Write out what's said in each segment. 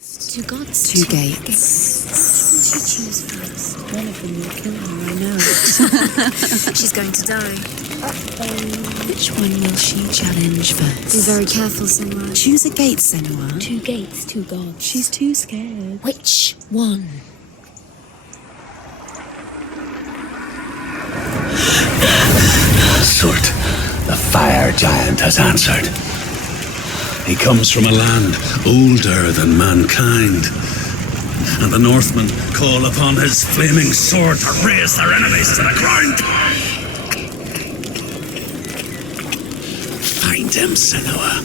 Two gods. Two gates. Who should she choose first? One of them will kill her, I know. She's going to die. Which one will she challenge first? Be very careful, Senua. Choose a gate, Senua. Two gates, two gods. She's too scared. Which one? Surtr, the fire giant, has answered. He comes from a land older than mankind, and the Northmen call upon his flaming sword to raise their enemies to the ground. Find him, Senua,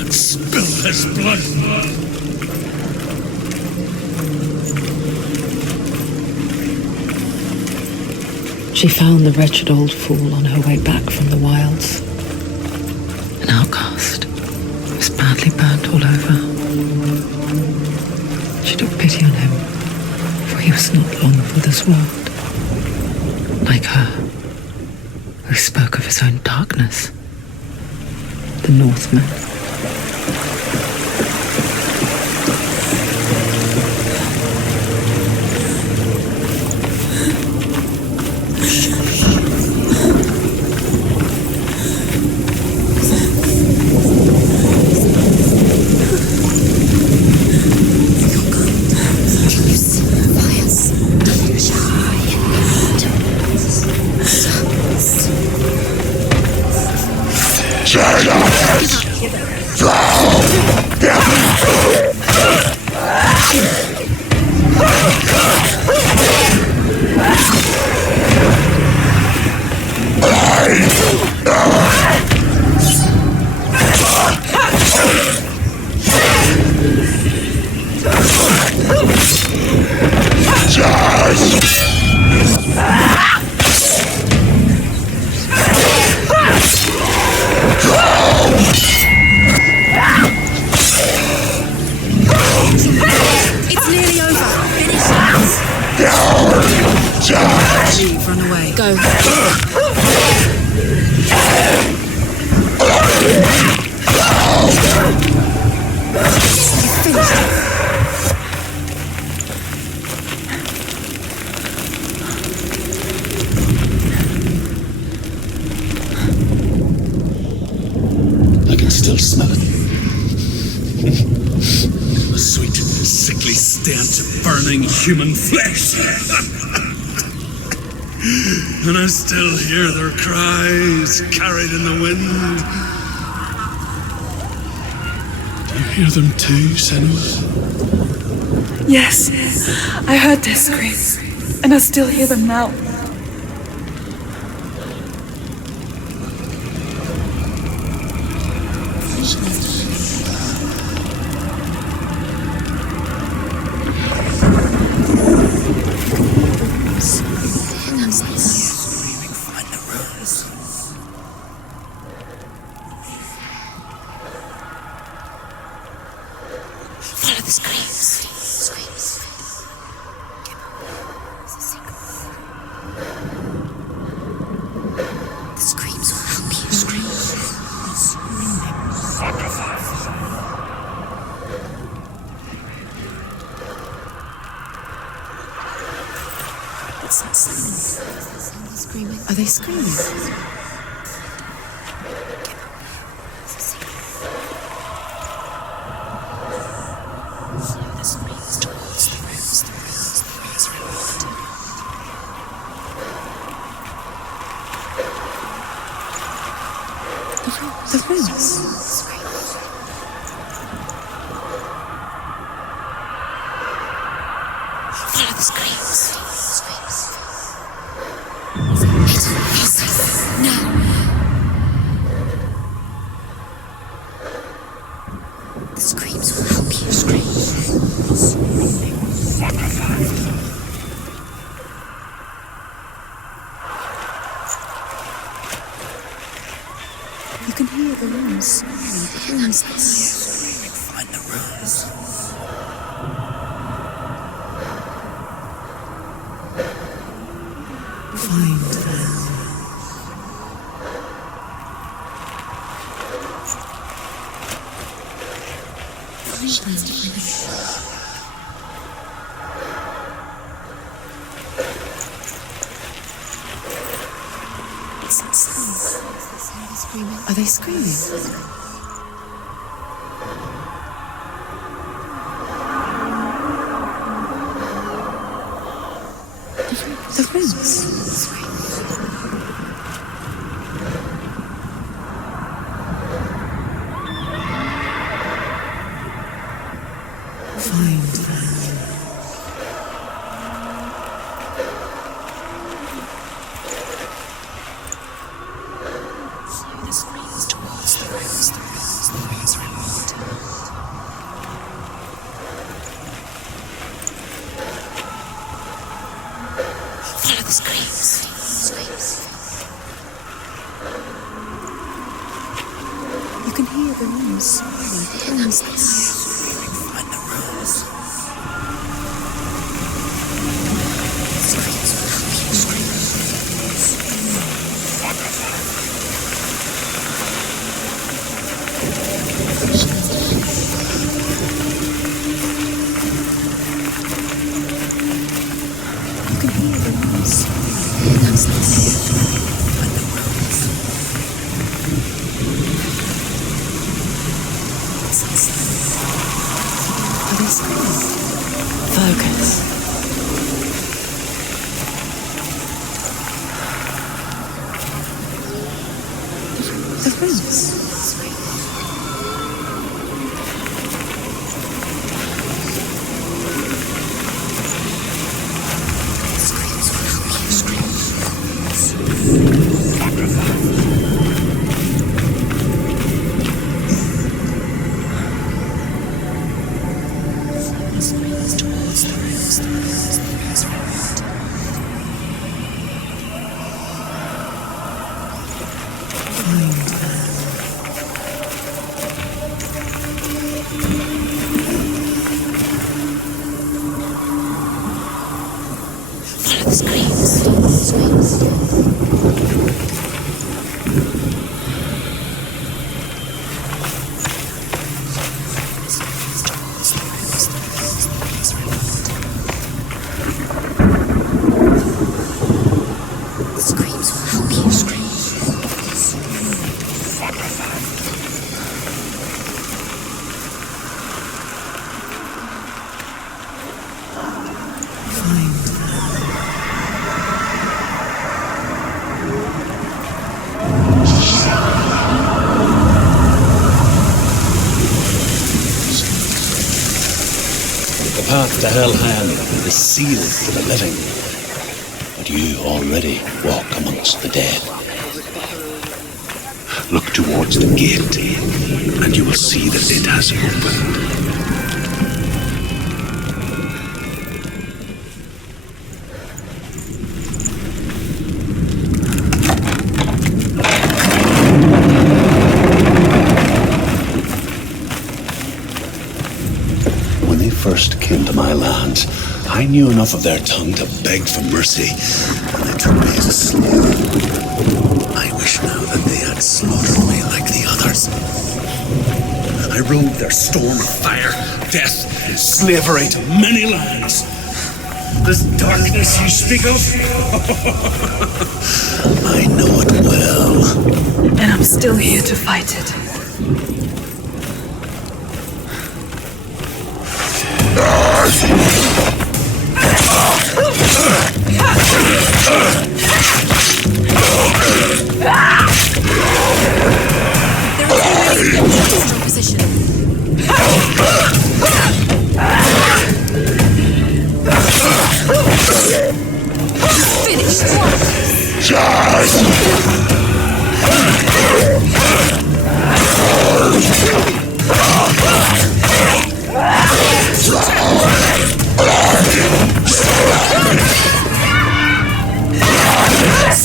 and spill his blood. She found the wretched old fool on her way back from the wilds. An outcast. He was badly burnt all over. She took pity on him, for he was not long for this world. Like her, who spoke of his own darkness. The Northmen. It's nearly over. Finish. Leave, run away. Go. I can still smell it. A sweet, sickly stench of burning human flesh. And I still hear their cries carried in the wind. Do you hear them too, Senuas? Yes, I heard their screams, and I still hear them now. Find the ruins. Follow the screams. The screams will help you. Sacrifice. What's that sound? Screaming. Are they screaming? Follow the screams towards the rooms. The rooms are important. The rooms. Follow the screams. Now. The screams will help you. Sacrifice. You can hear the rooms. Find the ruins. Find them. Are they screaming? The roots. Find them. The screams towards the rooms, the rooms removed. Follow the screams. You can hear the rooms. Find the rooms. You can hear the rooms. Are they screaming? Focus. The rooms. The screams towards the rooms, the rooms removed. Find them. Follow the screams. Screams will help you. Find them. The path to Helheim is sealed for the living, but you already walk amongst the dead. Look towards the gate, and you will see that it has opened. When they first came to my lands, I knew enough of their tongue to beg for mercy, and they took me as a slave. I wish now that they had slaughtered me like the others. I rode their storm of fire, death, and slavery to many lands. This darkness you speak of, I know it well. And I'm still here to fight it. Position.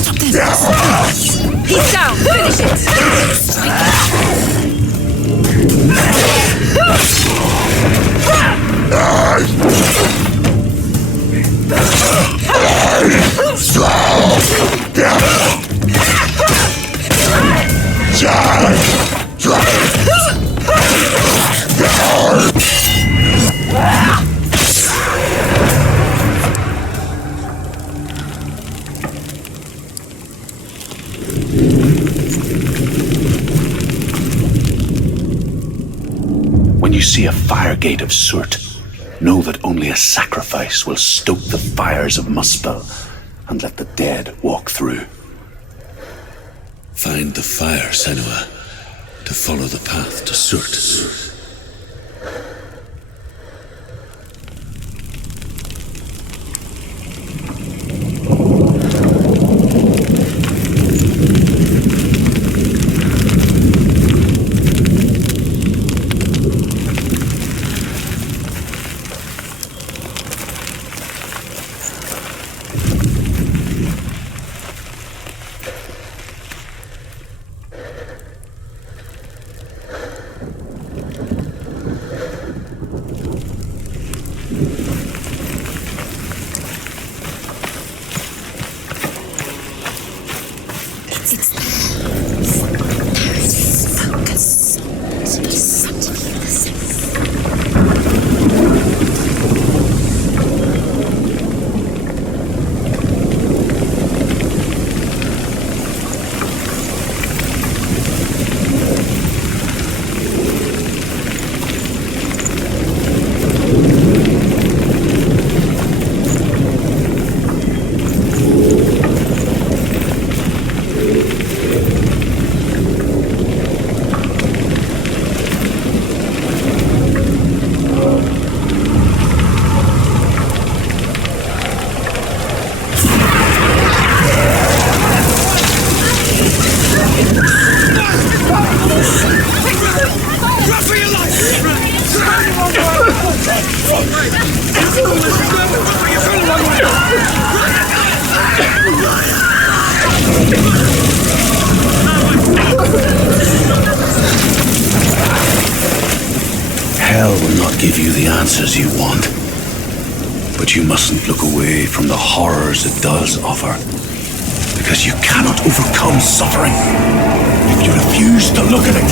Stop this! He's down! Finish it! When you see a fire gate of Surtr, know that only a sacrifice will stoke the fires of Muspel and let the dead walk through. Find the fire, Senua, to follow the path to Surtr. Hell will not give you the answers you want. But you mustn't look away from the horrors it does offer. Because you cannot overcome suffering if you refuse to look at it.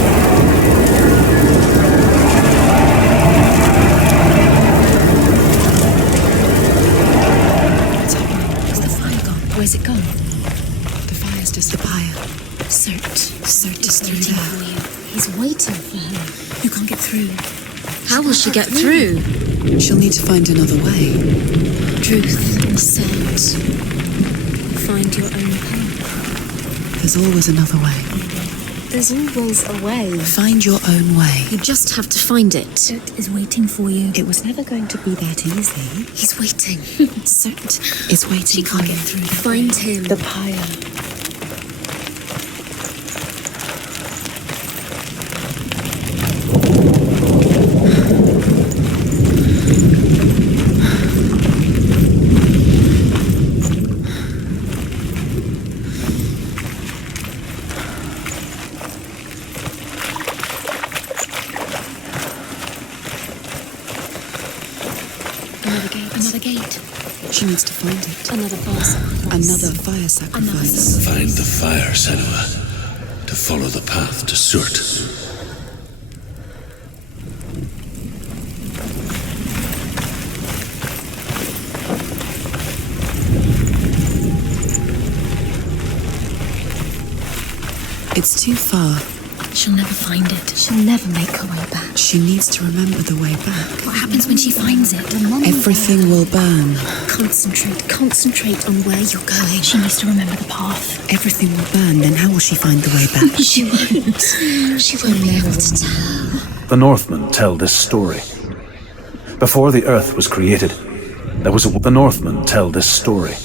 What's happening? Where's the fire gone? Where's it gone? The fire's just the pyre. Surtr is through there. He's waiting for her. You can't get through. How will she get through? She'll need to find another way. Truth said, find your own path. There's always another way. There's always a way. Find your own way. You just have to find it. Surtr is waiting for you. It was never going to be that easy. He's waiting. Surtr is waiting. She for can't you. get through. Find him. The pyre. Another gate. She needs to find it. Another fire sacrifice. Another fire sacrifice. Find the fire, Senua, to follow the path to Surtr. It's too far. She'll never find it. She'll never make her way back. She needs to remember the way back. What happens when she finds it? Everything will burn. Concentrate on where you're going. She needs to remember the path. Everything will burn, then how will she find the way back? She won't. She won't be able to tell. The Northmen tell this story. Before the earth was created, there was the Northmen tell this story.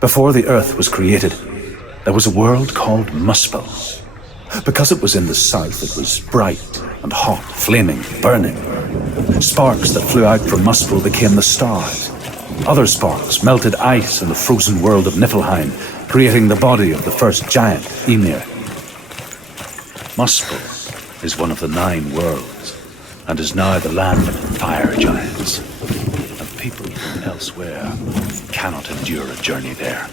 Before the earth was created, there was a world called Muspel. Because it was in the south, it was bright and hot, flaming, burning. Sparks that flew out from Muspel became the stars. Other sparks melted ice in the frozen world of Niflheim, creating the body of the first giant, Ymir. Muspel is one of the 9 worlds, and is now the land of fire giants. And people from elsewhere cannot endure a journey there.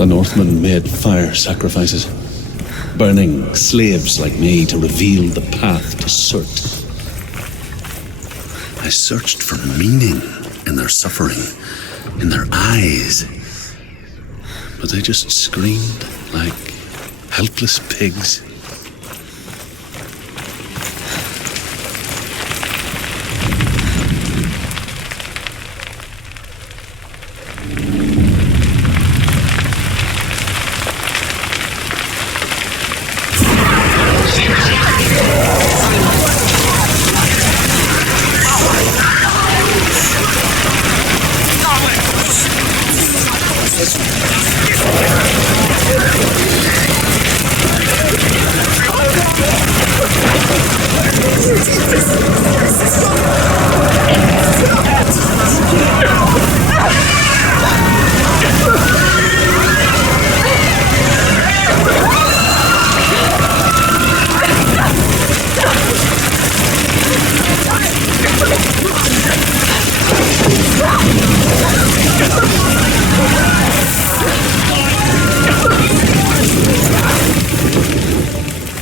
The Northmen made fire sacrifices, burning slaves like me to reveal the path to Surtr. I searched for meaning in their suffering, in their eyes, but they just screamed like helpless pigs.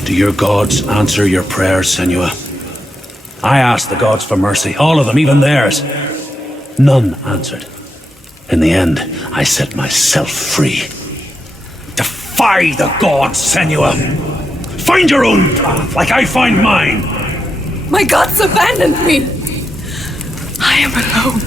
Do your gods answer your prayers, Senua? I asked the gods for mercy, all of them, even theirs. None answered. In the end, I set myself free. Defy the gods, Senua! Find your own path, like I find mine! My gods abandoned me! I am alone.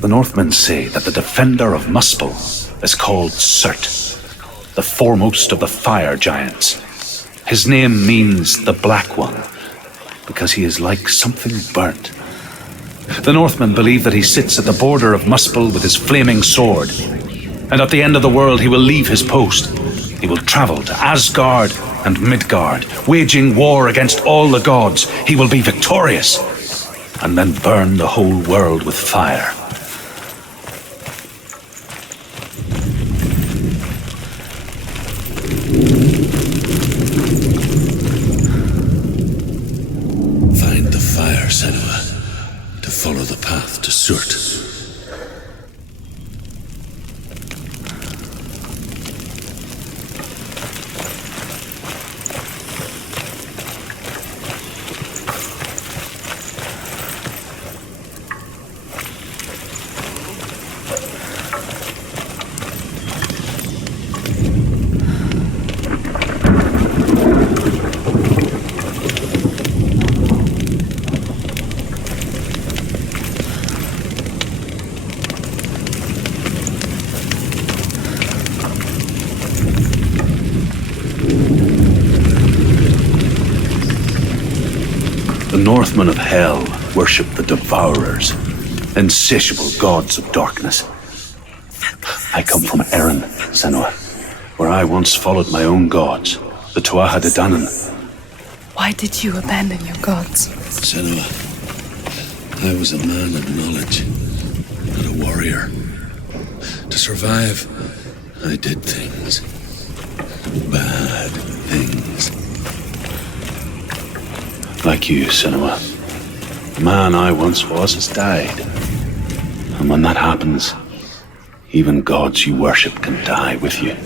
The Northmen say that the defender of Muspel is called Surtr, the foremost of the fire giants. His name means the Black One, because he is like something burnt. The Northmen believe that he sits at the border of Muspel with his flaming sword, and at the end of the world he will leave his post. He will travel to Asgard and Midgard, waging war against all the gods. He will be victorious, and then burn the whole world with fire. Find the fire, Senua, to follow the path to Surtr. The Northmen of Hell worship the Devourers, insatiable gods of darkness. I come from Erin, Senua, where I once followed my own gods, the Tuatha De Danann. Why did you abandon your gods? Senua, I was a man of knowledge, not a warrior. To survive, I did things. Bad things. Like you, Senua. The man I once was has died. And when that happens, Even gods you worship can die with you.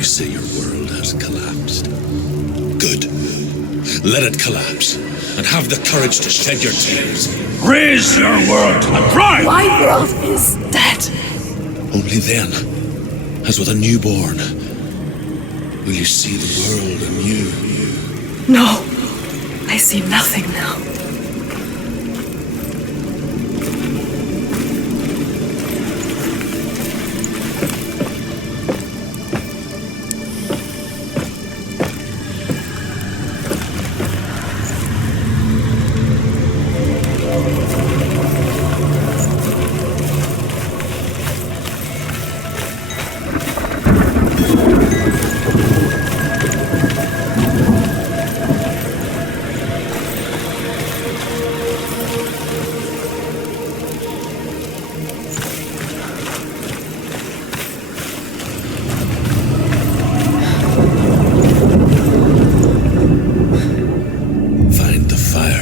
You say your world has collapsed. Good. Let it collapse, and have the courage to shed your tears. Raise your world to the prime! My world is dead. Only then, as with a newborn, will you see the world anew. No, I see nothing now.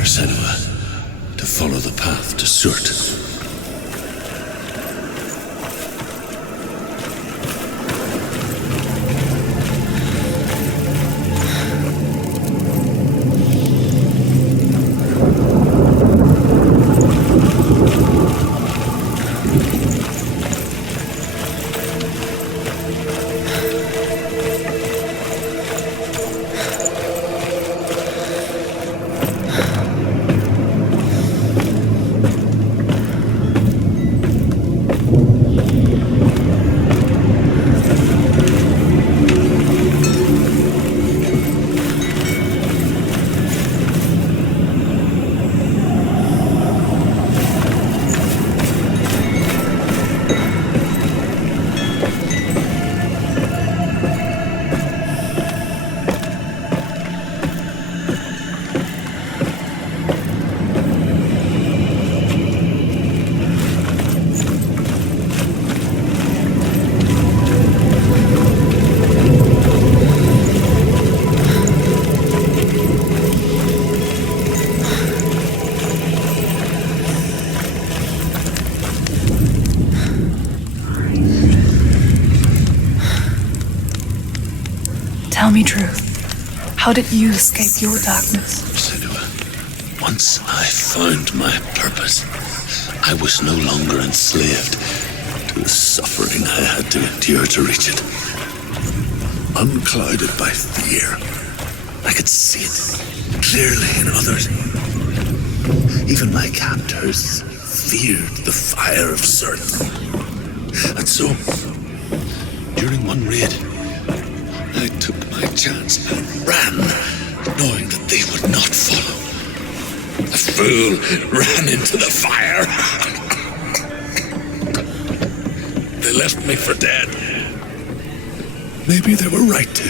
Senua, to follow the path to Surtr. Tell me truth. How did you escape your darkness? Senua, once I found my purpose, I was no longer enslaved to the suffering I had to endure to reach it. Unclouded by fear, I could see it clearly in others. Even my captors feared the fire of Surtr. And so, during one raid, I took my chance and ran, knowing that they would not follow. A fool ran into the fire. They left me for dead. Maybe they were right to.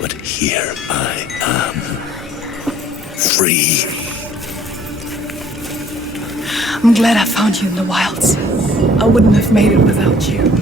But here I am, free. I'm glad I found you in the wilds. I wouldn't have made it without you.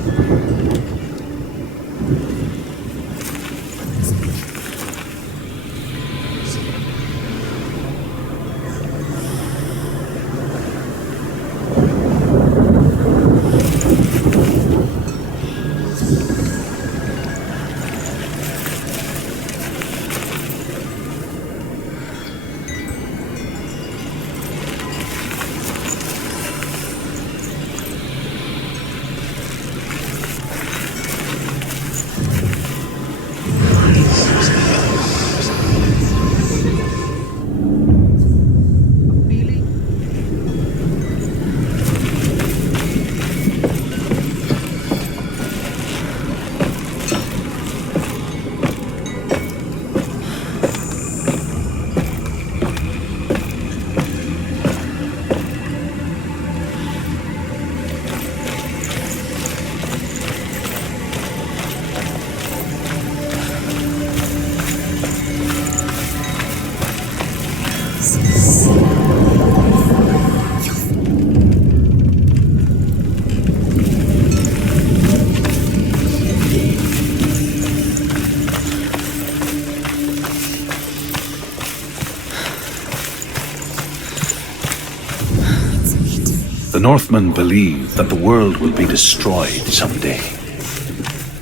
The Northmen believe that the world will be destroyed someday.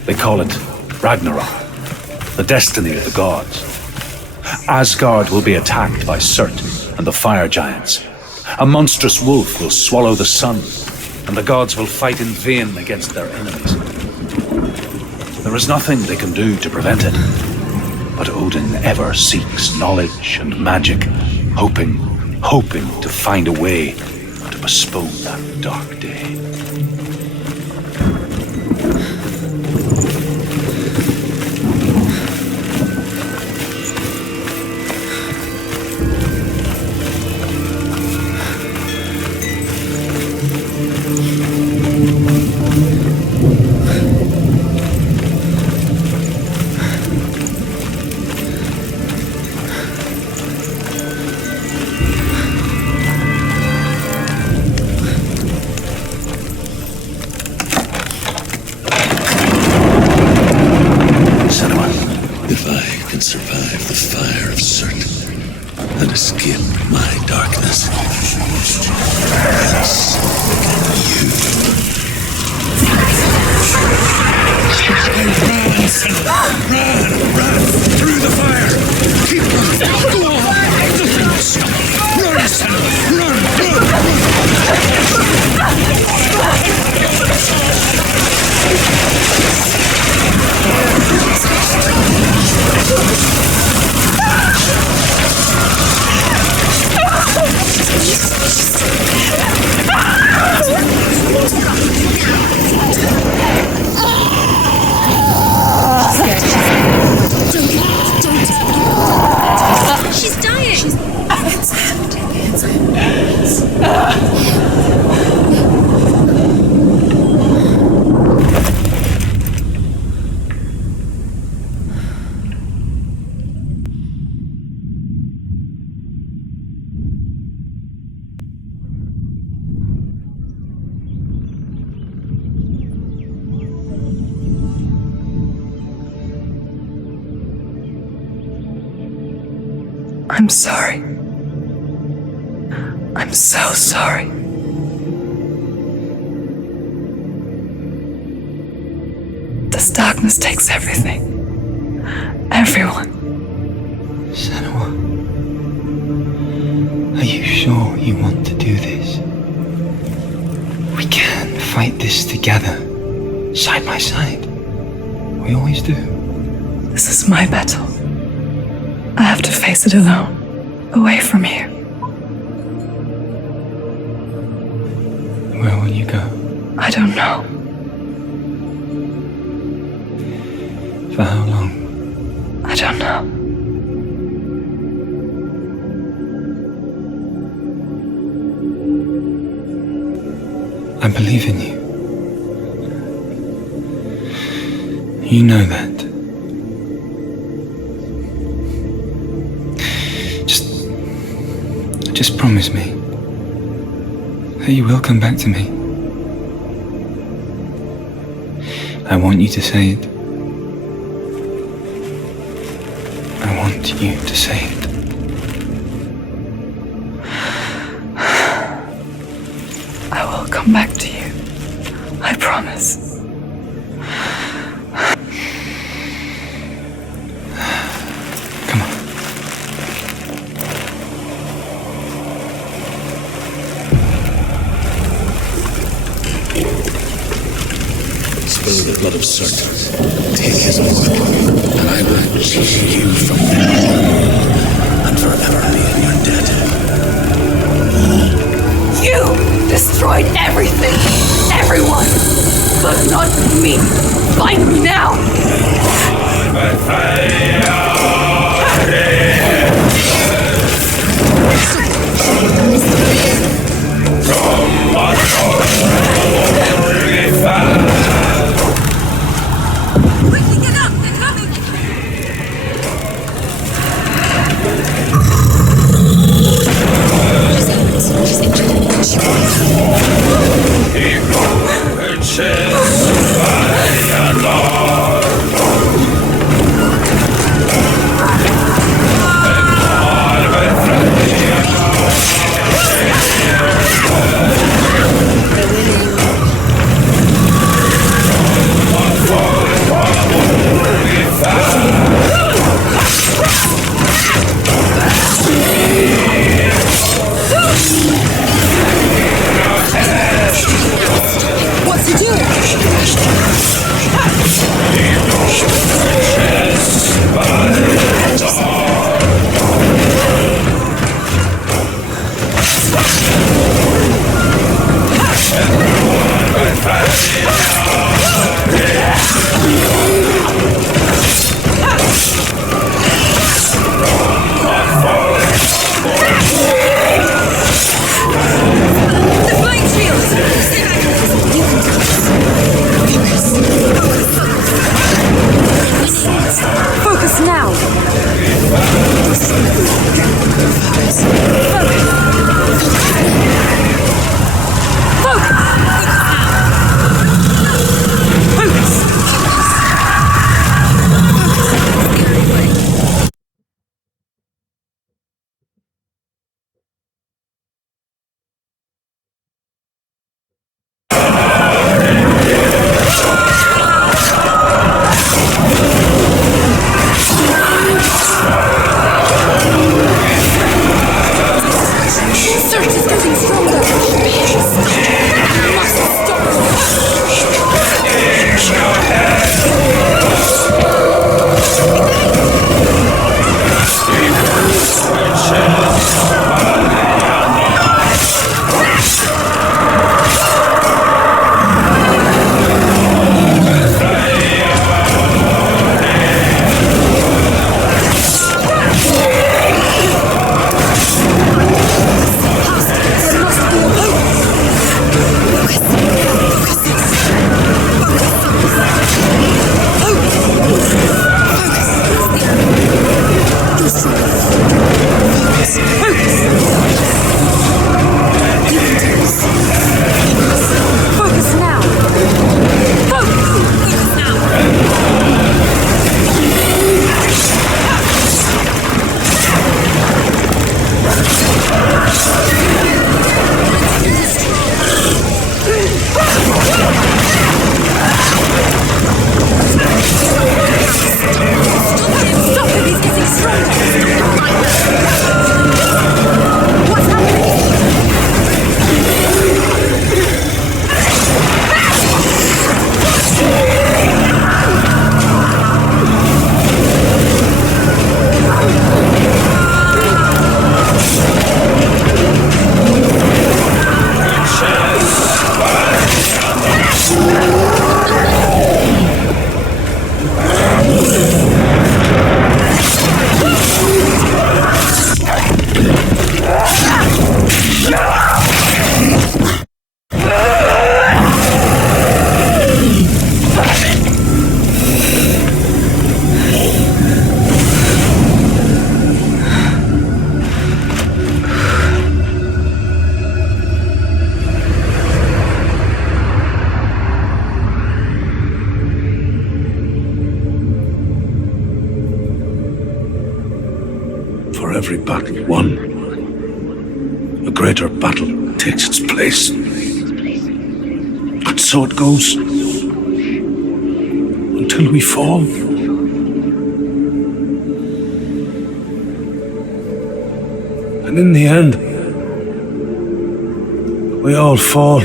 They call it Ragnarok, the destiny of the gods. Asgard will be attacked by Surtr and the fire giants. A monstrous wolf will swallow the sun, and the gods will fight in vain against their enemies. There is nothing they can do to prevent it. But Odin ever seeks knowledge and magic, hoping to find a way to postpone that dark day. If I can survive the fire of Surtr and escape my darkness, then so can you. Run! Through the fire! Keep running! Go on! Nothing will stop! Run, Senua! Run! She's dying! I'm sorry. I'm so sorry. This darkness takes everything. Everyone. Senua, are you sure you want to do this? We can fight this together, side by side. We always do. This is my battle. I have to face it alone, away from here. Where will you go? I don't know. For how long? I don't know. I believe in you. You know that. Just promise me that you will come back to me. I want you to say it. I want you to say it. I will come back to you. I promise. Come on. Spill the blood of Surtr. Take his work, and I will chase you from there and forever be in your debt. You destroyed everything, everyone, but not me. Find me now. Quickly get up! They're coming! Focus now! Surtr is getting stronger! I must stop! Focus now! Focus now! Stop him! He's getting stronger! What's happening? For every battle won, a greater battle takes its place. And so it goes. Until we fall. And in the end, we all fall.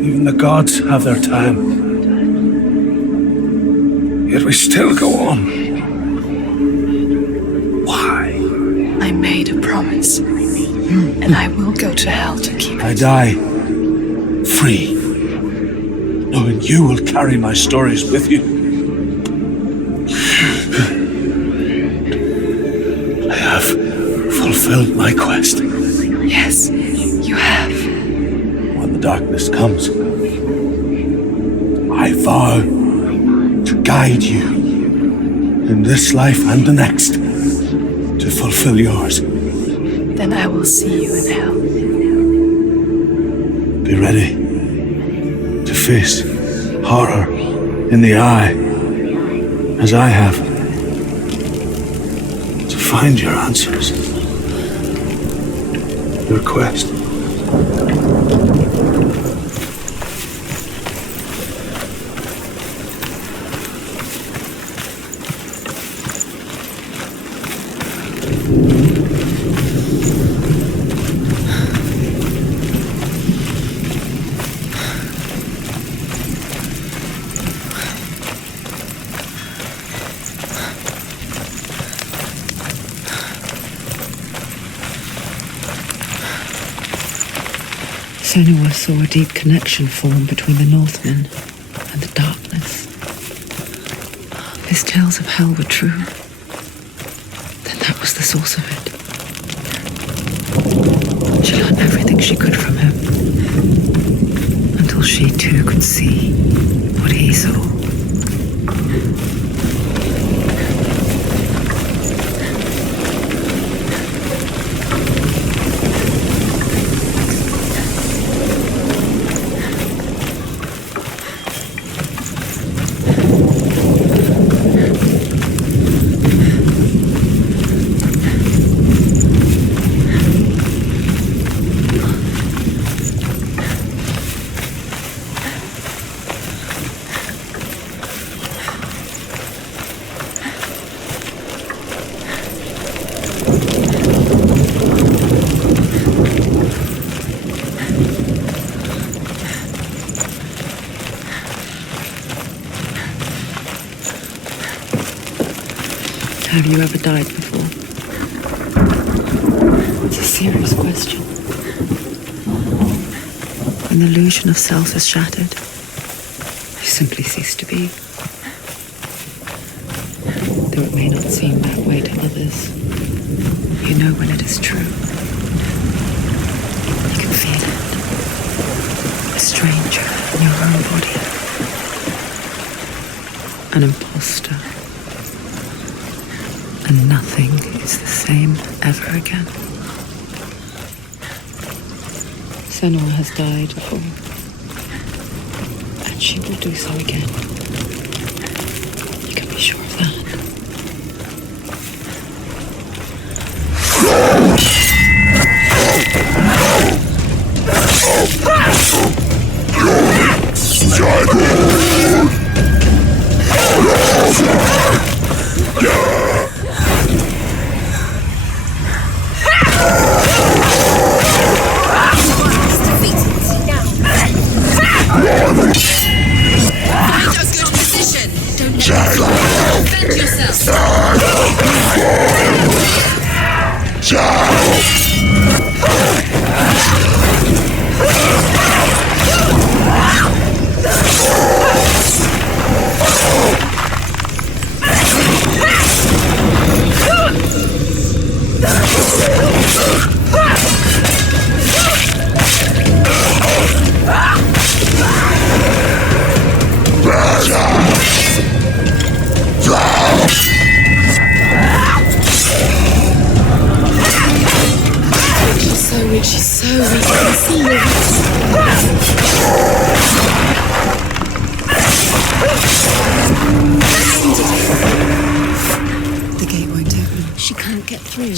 Even the gods have their time. Yet we still go on. Why? I made a promise, and I will go to hell to keep I it. die free, knowing you will carry my stories with you. I have fulfilled my quest. Yes, you have. When the darkness comes, I vow to guide you in this life and the next to fulfill yours. Then I will see you in hell. Be ready to face horror in the eye, as I have, to find your answers, your quest. Senua saw a deep connection form between the Northmen and the darkness. His tales of hell were true. Then that was the source of it. She learned everything she could from him, until she too could see what he saw. Have you ever died before? It's a serious question. When the illusion of self is shattered, you simply cease to be. Though it may not seem that way to others, you know when it is true. You can feel it. A stranger in your own body. An imposter. And nothing is the same ever again. Senua has died before. And she will do so again. You can be sure of that.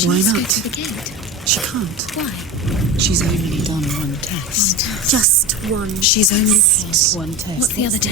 Why not? To the gate. She can't. Why? She's only done one test. Just one. She's only passed one test. What's the other test?